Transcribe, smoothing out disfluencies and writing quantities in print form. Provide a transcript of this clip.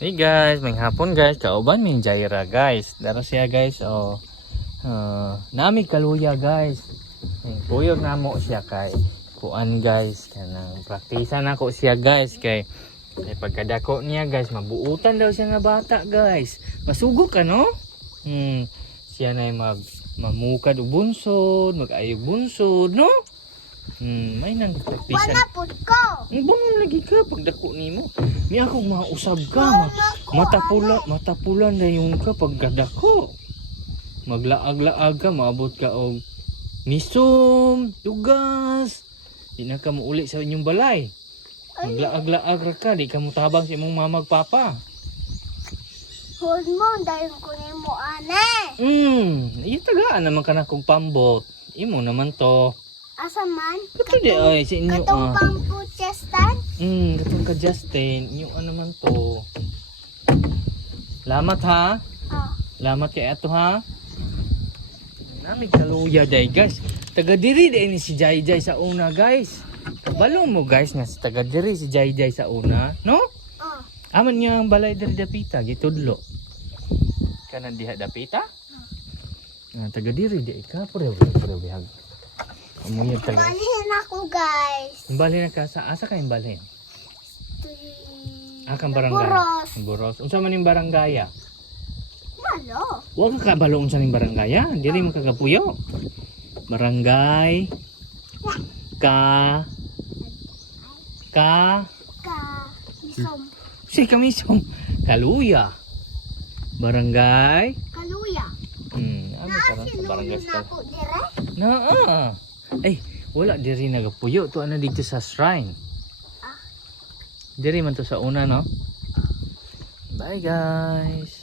Hey guys, may hapon guys. Kauban may Jaira guys. Dara siya guys. Nami kaluya guys. Kuyog namo siya kay kuan guys. Kanang praktisa na ko siya guys kay pagkadako niya guys, mabuutan daw siya nga bata guys. Masugo ka no? Siya na mamukad og bunsod, mag-ayog bunsod no? May nang praktisa. Wala pud ko. Bangon lagi ka pagdako nimo. Ni ako mausab ka, matapulan na yung ka pagdako. Maglaag-laag ka, maabot ka og misom, dugas. Di na ka mauli sa inyong balay. Maglaag-laag ra ka, di ka mo tabang sa imong mamag papa. Hold mo, dahil ko ni mo ane. Iya tagaan naman ka na kong pambot. Imo naman to. Asa man? Ito di ay sa inyo Katong pampu chestan? Katong ka Justin, inyo ano man to. Lamat ha. Oh. Lamat kay ato ha. Nami kaluya day guys. Taga diri day ni si Jai sa una guys. Kabalo mo guys nga si taga diri si Jai sa una, no? Oh. Aman niya ang balay diri dapita gitudlo. Kanan diha dapita? Taga diri di ka pare bihag. Amuya taga. Balhin ako guys. Imbalhin na ka sa asa ka imbalhin? Kang barangay. Boros. Boros. Unsa man yung barangaya? Malo. Huwag ka kabalo unsa ning barangaya. Dili man kagapuyo. Barangay ka Ka. Isom. si kamisong kaluya. Barangay. Kaluya. Ano parang sa barangay Naasin sa ako dire. naa. Ay, wala diri nagapuyo to ana dito sa shrine. Diri man to sa una no. Bye guys.